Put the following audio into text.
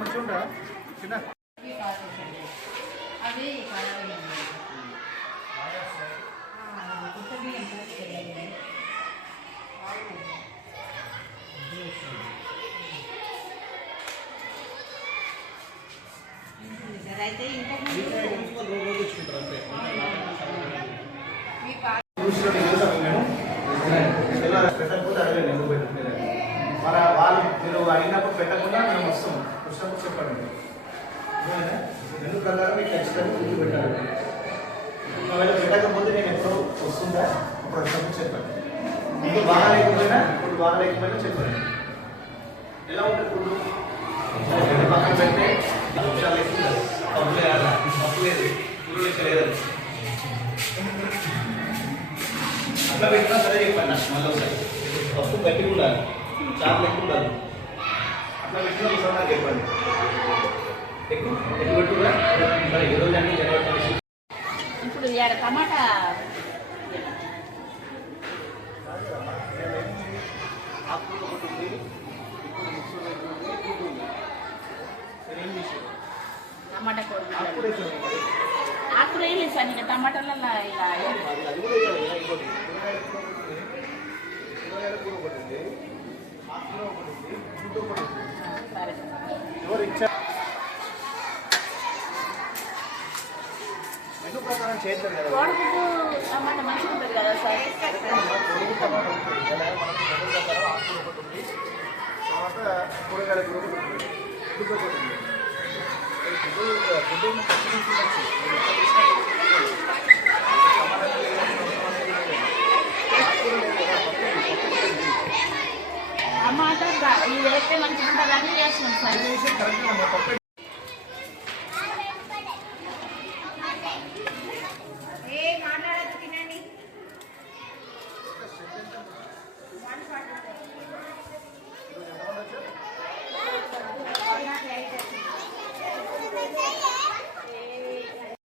మంచిగా చిన్న అది అయితే మన వాళ్ళు మీరు అయినప్పుడు పెట్టకుండా మేము వస్తాం వచ్చినప్పుడు చెప్పండి రెండు ప్రకారం మీకు ఖచ్చితంగా గుర్తు పెట్టాలి ఒకవేళ పెట్టకపోతే నేను ఎప్పుడో వస్తుందా అప్పుడు వచ్చినప్పుడు చెప్పండి ముందు బాగా లేకపోయినా ఇప్పుడు బాగా లేకపోయినా చెప్పండి ఎలా ఉంటుంది ఫుడ్ పక్కన పెడితే నిమిషాలు ఎక్కువ తప్పు లేదు పురుగు లేదు అట్లా పెట్టినా సరే చెప్పండి నాకు మళ్ళీ ఒకసారి పప్పు గట్టి ఉండాలి చార్లు ఎక్కువ ఉండాలి అట్లా పెట్టిన ఒకసారి నాకు చెప్పండి ఎక్కువ పెట్టుకురా సరే ఈ రోజు అన్ని జనవరి ఇప్పుడు టమాటా టమాటా ఆకులు వేయలేదు సార్ ఇంకా టమాటాలలో ఇలా సరే కోడిగుడ్డు టమాటా మంచిగా ఉంటుంది కదా సార్ కూరగాయల టమాటా ఇది వేస్తే మంచిగా ఉంటుందని చేస్తున్నాం సార్.